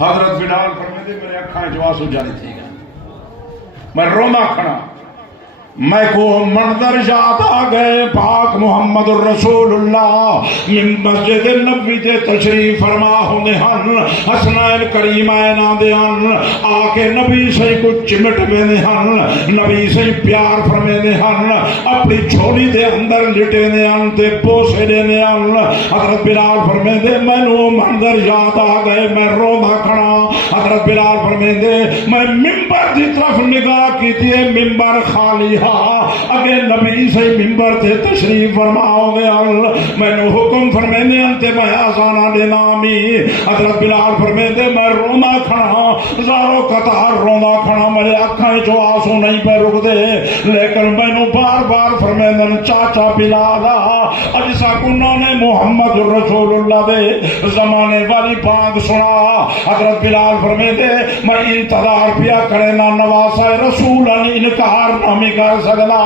حضرت بلال فرماتے میرے اکھاں جو آنسو جاری تھی گا، میں رونا کھڑا، میں کو منظر یاد آ گئے پاک محمد الرسول اللہ من مسجد نبوی دے تشریف فرما ہوندے ہن، حسنین کریمین آندے ہن، آ کے نبی سے کچھ چمٹ ویندے ہن، نبی سے پیار فرمیندے ہن، اپنی جھولی دے اندر لٹیندے ہن تے بوسے دیندے ہن۔ حضرت بلال فرمیندے مینوں منظر یاد آ گئے، میں روندا کھڑا۔ حضرت بلال فرمیندے میں ممبر دی طرف نگاہ کیتی ہے، ممبر خالی اگے نبی سے ممبر تے تشریف فرماؤ گے، میں نے حکم فرمیندے انتے میں آزانہ دینا می۔ حضرت بلال فرمیندے میں رونا کھڑا، زارو قطار رونا کھڑا، میرے اکھائیں جو آنسو نہیں پہ رک دے، لیکن میں نے بار بار فرمیندن چاچا بلالا اجسا کنوں نے محمد رسول اللہ دے زمانے والی بات سنا۔ حضرت بلال فرمیندے میں انتظار پیا کرے نہ نواسا رسول انکار نہ کر سکتا،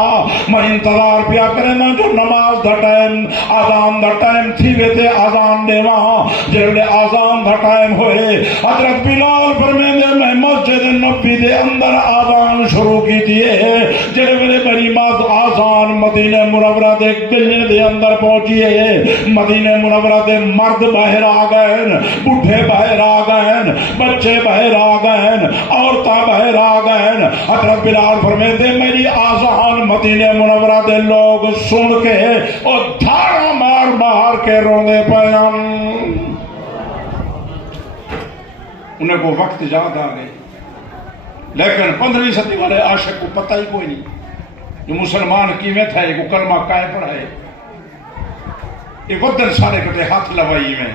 میں انتظار پیا کرے نا جو نماز دا ٹائم آزان دا ٹائم تھی ویتے آزان دیواں، جیڑے آزان دا ٹائم ہوئے حضرت بلال فرمیندے میں مسجد نبی دے اندر آزان شروع کی دیئے، جیڑے میرے بڑی ماز آزان مدینہ منورہ دے گلے دے اندر پہنچیے، مدینہ منورہ دے مرد باہر آ گئے، بڑھے باہر آ گئے، بچے باہر آ گئے، عورتاں باہر آ گئے۔ حضرت بلال فرمیندے میری آزان مدینہ منورہ دے لوگ سن کے اور دھاڑا مار مار کے رونے پیام، انہیں کو وقت یاد آ گئی، لیکن 15ویں صدی والے عاشق کو پتہ ہی کوئی نہیں جو مسلمان کیویں تھا، کو کلمہ کائے پڑھائے، یہ ودن سارے کٹے ہاتھ لوائی میں